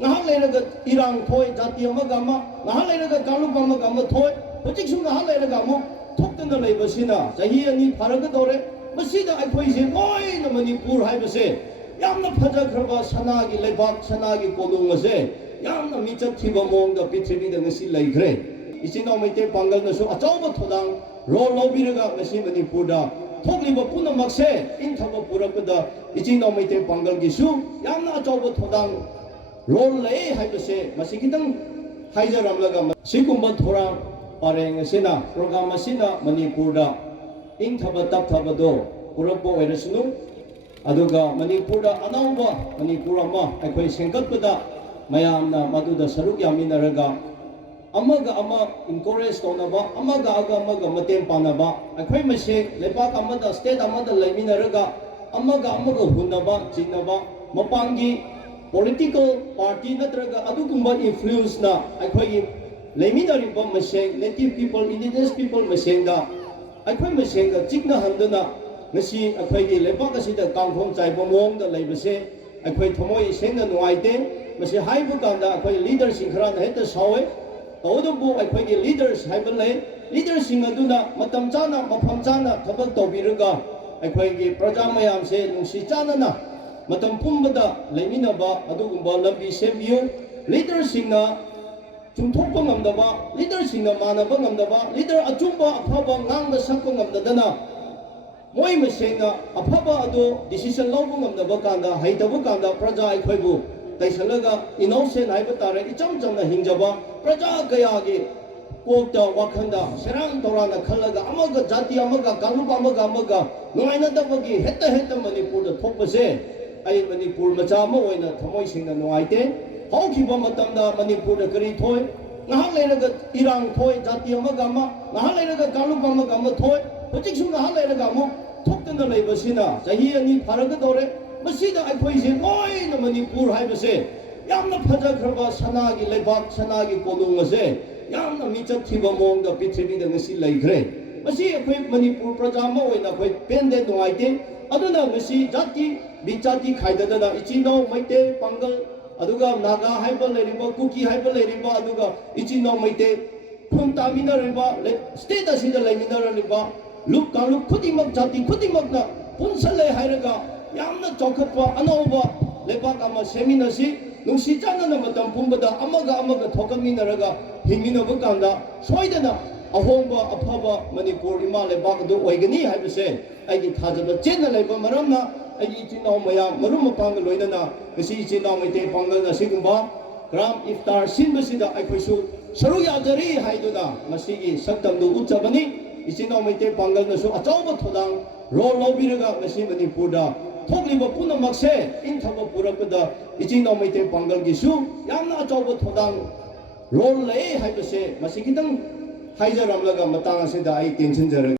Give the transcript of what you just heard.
ngahak leiraga irang thoi jati amaga ama ngahak leiraga kalup amaga ama thoi hojik su ngahak leiraga amuk thokdana leibasina chahi ani pharaga dore masida aikhoise loina manipur haibase yamna phajakraba sanagi leibak sanagi kolung ase yamna michat thiba mongda prithvi da ngasi leikre isino maite pangal na su achauba thodang rol lobiraga ngasi manipur da thokliba punamakse inthaba purakada isino maite pangal gi su yamna achauba thodang rol lei haibase masikitang haijaramlaga sikumba thora pareng asina program asina manipur da ingthaba tapthaba do purakbo oirasunu aduga manipur da anauba manipur ama aikhoi sengkatpada mayamna maduda saruk yaminaraga amaga ama encourage tonaba amaga mateng panaba aikhoi mase lepak amada state amada laiminaraga amaga hunaba chinaba mapangi political party natraga adugumba influence na aikhoi laiminariba mase native people indigenous people masenga aikhoi masenga chikna handana ngasi aikhoi lepak asida kangkhong chaiba mong da leibase aikhoi thomoi sengna nuaite mase haibu kanda aikhoi leader singkhara na heta sawe tawdumbu aikhoi leaders haiba le leader sing aduna matam chana mafam chana thabak tawbiraga aikhoi praja mayam se nungsi chana na matam pumbada laiminaba adugumba lambi sembiyo leader singna chungthokpa ngamdaba leader singna manaba ngamdaba leader achumba afaba ngangda sakpa ngamdadana moi masenga afaba ado decision lawbu ngamdaba kanda haitaba kanda praja aikhoibu taisalaga innocent haiba tare icham chamna hingjaba praja gayagi kokta wakhanda serang torana khalaga amaga jati amaga kalup amaga noaina dabagi heta manipur da thokpase ai manipur macha ma oina thamoi singna noaite haukiba matamda manipur da kari thoi ngahak leiraga irang thoi jati amaga ama ngahak leiraga kalup amaga thoi hojik su ngahak leiraga amuk thokdana leibasina chahi ani pharaga dore masida aikhoise loina manipur haibase yamna phajakraba sanagi leibak sanagi kolung ase yamna michat thiba mongda prithvi da ngasi leikre masi akhoi manipur praja ma oina khoi pende nuaite aduna ngasi jati bichati khaidadana ichino maite pangal aduga naga haiba leriba kuki haiba leriba aduga ichino maite khum tamina riba state asida laimina riba lup kalup khudimak jati khudimak na punsale hairaga yamna chokhatwa anauba lepak ama seminasi nungsi chanana matam pumbada amaga thokaminaraga hingminaba kanda soidana ahongba afaba manipur ima lebak do oigani haibase aigi thajaba chenna leiba maramna aigi chinaw mayam marum mapang loinana ngasi chinaw maite pangal na sigumba gram iftar sinbasida aikhoisu saru yajari haiduna masigi saktamdu utchabani ichinaw maite pangal na su achauba thodang rol lobiraga ngasi manipur da thokliba punamakse inthaba purakada ichinaw maite pangal gi su yamna achauba thodang rol lei haibase masigitang haijaramlaga matang asida ai tension jara